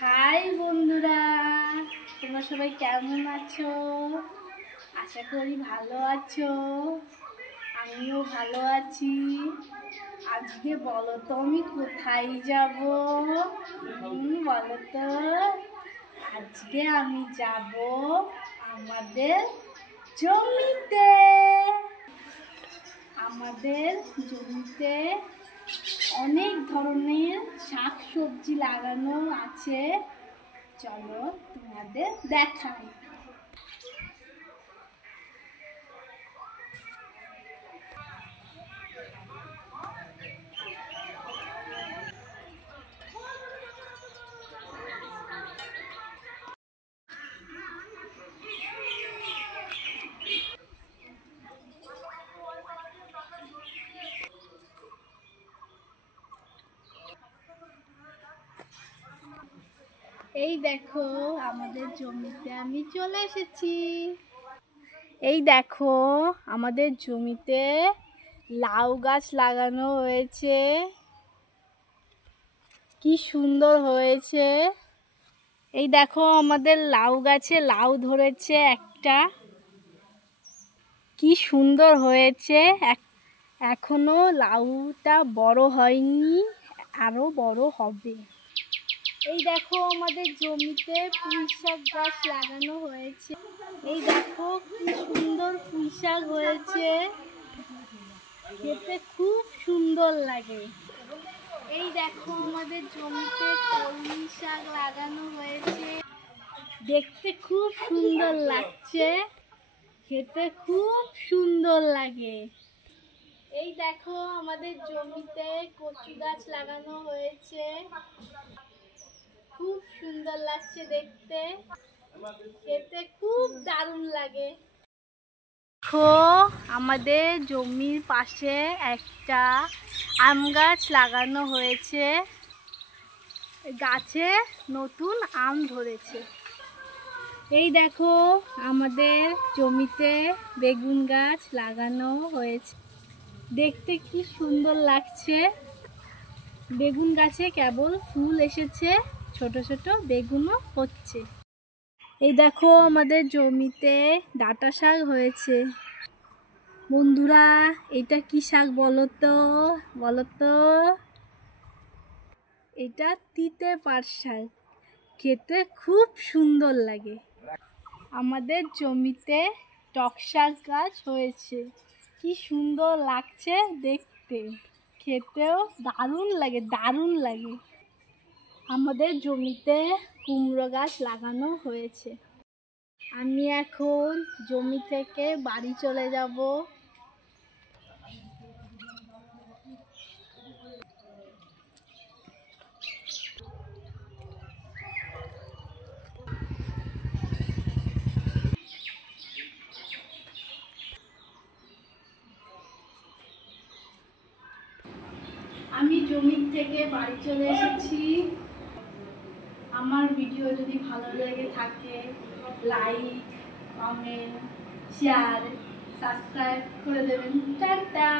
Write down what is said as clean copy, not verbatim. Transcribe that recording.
High বন্ধুরা, তোমরা সবাই কেমন আছো? আশা করি ভালো আছো। আমিও ভালো আছি। আজকে বলো তো আমি কোথায় যাব? বলো তো। আজকে আমি যাব আমাদের জমিতে। আমাদের জমিতে অনেক ধরনের শাক সবজি লাগানো আছে। চলো তোমাদের দেখাই। এই দেখো আমাদের জমিতে আমি চলে এসেছি। এই দেখো আমাদের জমিতে লাউ গাছ লাগানো হয়েছে। কি সুন্দর হয়েছে। এই দেখো আমাদের লাউ গাছে লাউ ধরেছে একটা। কি সুন্দর হয়েছে। এখনো লাউটা বড় হয়নি, আরো বড় হবে। এই দেখো আমাদের জমিতে পুঁই শাক গাছ লাগানো হয়েছে। এই দেখো কি সুন্দর পুঁই শাক হয়েছে, খেতে খুব সুন্দর লাগে। এই দেখো আমাদের জমিতে কলমি শাক লাগানো হয়েছে, দেখতে খুব সুন্দর লাগছে, খেতে খুব সুন্দর লাগে। এই দেখো আমাদের জমিতে কচু গাছ লাগানো হয়েছে, খুব সুন্দর লাগছে দেখতে, খেতে খুব দারুণ লাগে। দেখো আমাদের জমির পাশে একটা আম গাছ লাগানো হয়েছে, গাছে নতুন আম ধরেছে। এই দেখো আমাদের জমিতে বেগুন গাছ লাগানো হয়েছে, দেখতে কি সুন্দর লাগছে। বেগুন গাছে কেবল ফুল এসেছে, ছোট ছোট বেগুনও হচ্ছে। এই দেখো আমাদের জমিতে ডাঁটা শাক হয়েছে। বন্ধুরা এটা কি শাক বলো তো? এটা তিতে পাট শাক, খেতে খুব সুন্দর লাগে। আমাদের জমিতে টক শাক গাছ হয়েছে, কি সুন্দর লাগছে দেখতে, খেতেও দারুণ লাগে। আমাদের জমিতে কুমড়ো গাছ লাগানো হয়েছে। আমি এখন জমি থেকে বাড়ি চলে যাব। আমি জমি থেকে বাড়ি চলে এসেছি। আমার ভিডিও যদি ভালো লেগে থাকে লাইক, কমেন্ট, শেয়ার, সাবস্ক্রাইব করে দেবেন। টাটা।